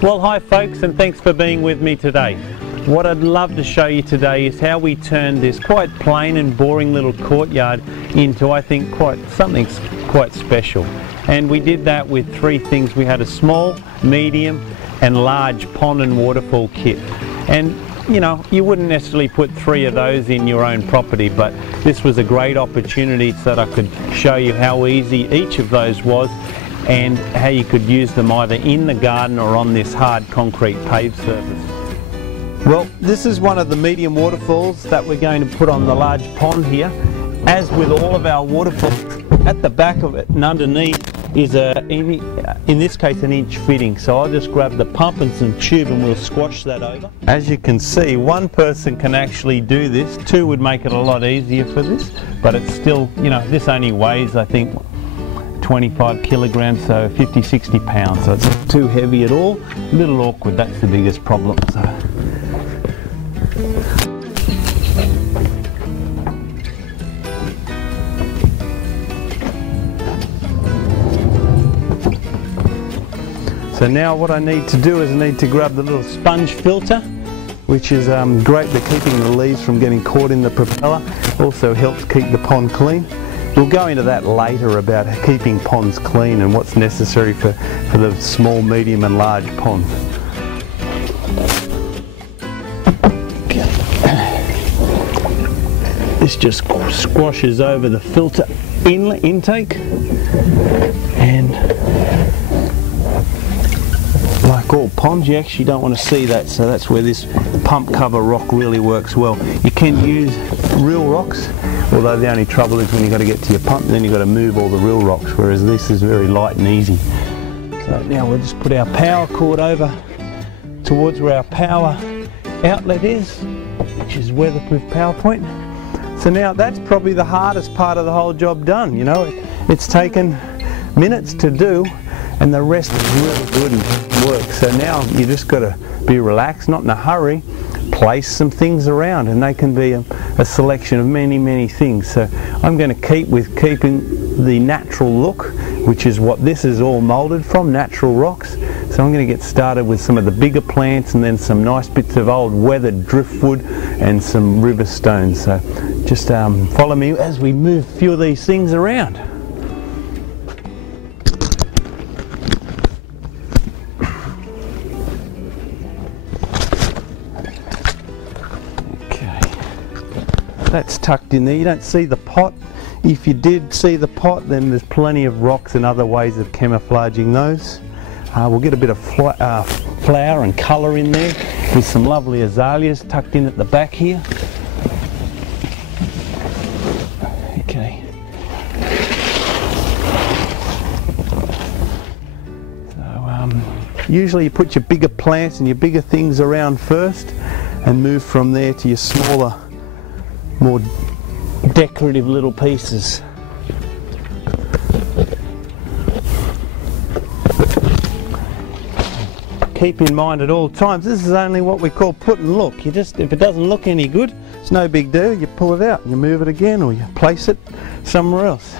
Well, hi folks, and thanks for being with me today. What I'd love to show you today is how we turned this quite plain and boring little courtyard into, I think, something quite special. And we did that with three things. We had a small, medium and large pond and waterfall kit. And you know, you wouldn't necessarily put three of those in your own property, but this was a great opportunity so that I could show you how easy each of those was and how you could use them either in the garden or on this hard concrete paved surface. Well, this is one of the medium waterfalls that we're going to put on the large pond here. As with all of our waterfalls, at the back of it and underneath is in this case an inch fitting. So I'll just grab the pump and some tube and we'll squash that over. As you can see, one person can actually do this. Two would make it a lot easier for this, but it's still, you know, this only weighs, I think, 25 kilograms, so 50-60 pounds, so it's not too heavy at all. A little awkward, that's the biggest problem. So now what I need to do is I need to grab the little sponge filter, which is great for keeping the leaves from getting caught in the propeller. Also helps keep the pond clean. We'll go into that later about keeping ponds clean and what's necessary for the small, medium and large pond. Okay. This just squashes over the filter inlet intake, and like all ponds, you actually don't want to see that, so that's where this pump cover rock really works well. You can use real rocks, although the only trouble is when you've got to get to your pump, then you've got to move all the real rocks, whereas this is very light and easy. So now we'll just put our power cord over towards where our power outlet is, which is weatherproof power point. So now that's probably the hardest part of the whole job done. You know, it's taken minutes to do, and the rest is really good and works. So now you just got to be relaxed, not in a hurry, place some things around, and they can be a selection of many things. So I'm going to keep with keeping the natural look, which is what this is all moulded from, natural rocks. So I'm going to get started with some of the bigger plants and then some nice bits of old weathered driftwood and some river stones. So just follow me as we move a few of these things around. That's tucked in there. You don't see the pot. If you did see the pot, then there's plenty of rocks and other ways of camouflaging those. We'll get a bit of flower and colour in there with some lovely azaleas tucked in at the back here. Okay. So usually you put your bigger plants and your bigger things around first and move from there to your smaller, more decorative little pieces. Keep in mind at all times, this is only what we call put and look. You just, if it doesn't look any good, it's no big deal. You pull it out and you move it again, or you place it somewhere else.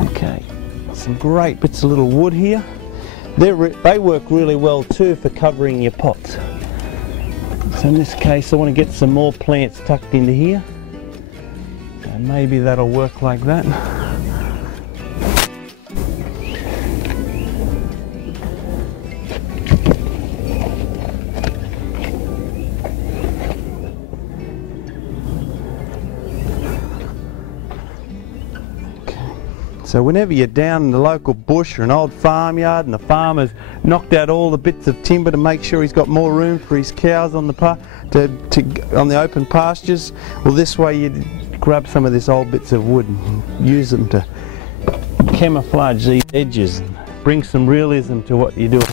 Okay, some great bits of little wood here. They work really well too for covering your pots. So in this case I want to get some more plants tucked into here, and maybe that'll work like that. So whenever you're down in the local bush or an old farmyard and the farmer's knocked out all the bits of timber to make sure he's got more room for his cows on the open pastures, well, this way you grab some of these old bits of wood and use them to camouflage these edges and bring some realism to what you're doing.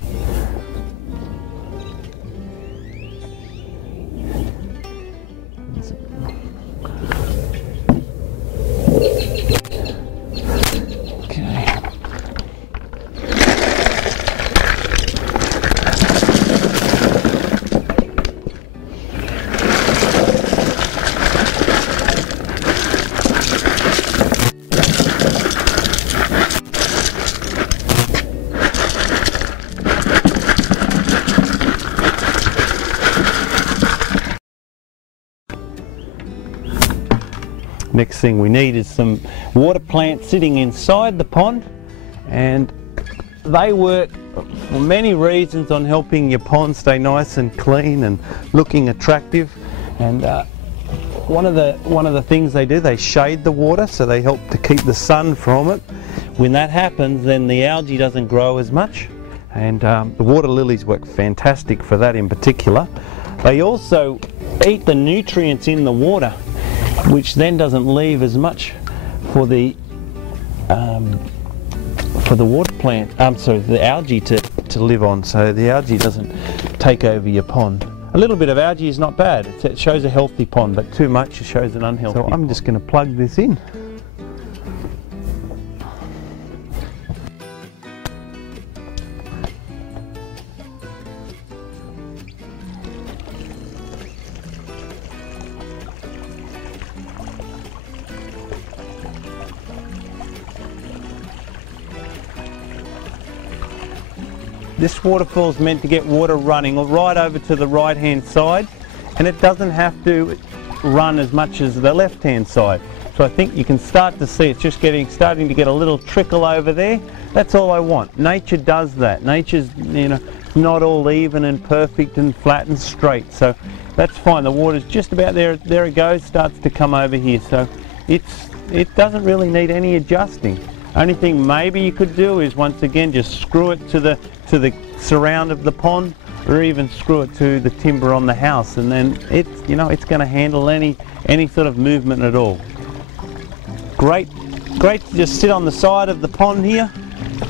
Next thing we need is some water plants sitting inside the pond, and they work for many reasons on helping your pond stay nice and clean and looking attractive. And one of the things they do, they shade the water, so they help to keep the sun from it. When that happens, then the algae doesn't grow as much, and the water lilies work fantastic for that in particular. They also eat the nutrients in the water, which then doesn't leave as much for the water plant, the algae to live on, so the algae doesn't take over your pond. A little bit of algae is not bad. It shows a healthy pond, but too much shows an unhealthy pond. So I'm just going to plug this in. This waterfall is meant to get water running right over to the right hand side, and it doesn't have to run as much as the left hand side. So I think you can start to see it's just starting to get a little trickle over there. That's all I want. Nature does that. Nature's, you know, not all even and perfect and flat and straight, so that's fine. The water's just about there. There it goes, starts to come over here, so it doesn't really need any adjusting. Only thing maybe you could do is once again just screw it to the surround of the pond, or even screw it to the timber on the house, and then it's going to handle any sort of movement at all. Great to just sit on the side of the pond here.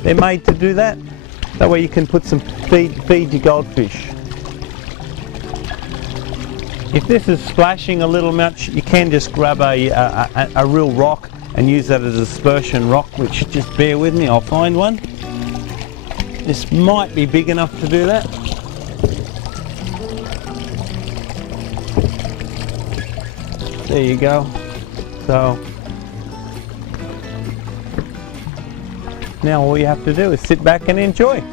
They're made to do that. That way you can put some feed your goldfish. If this is splashing a little much, you can just grab a real rock and use that as a dispersion rock, which, just bear with me, I'll find one. This might be big enough to do that. There you go. So now all you have to do is sit back and enjoy.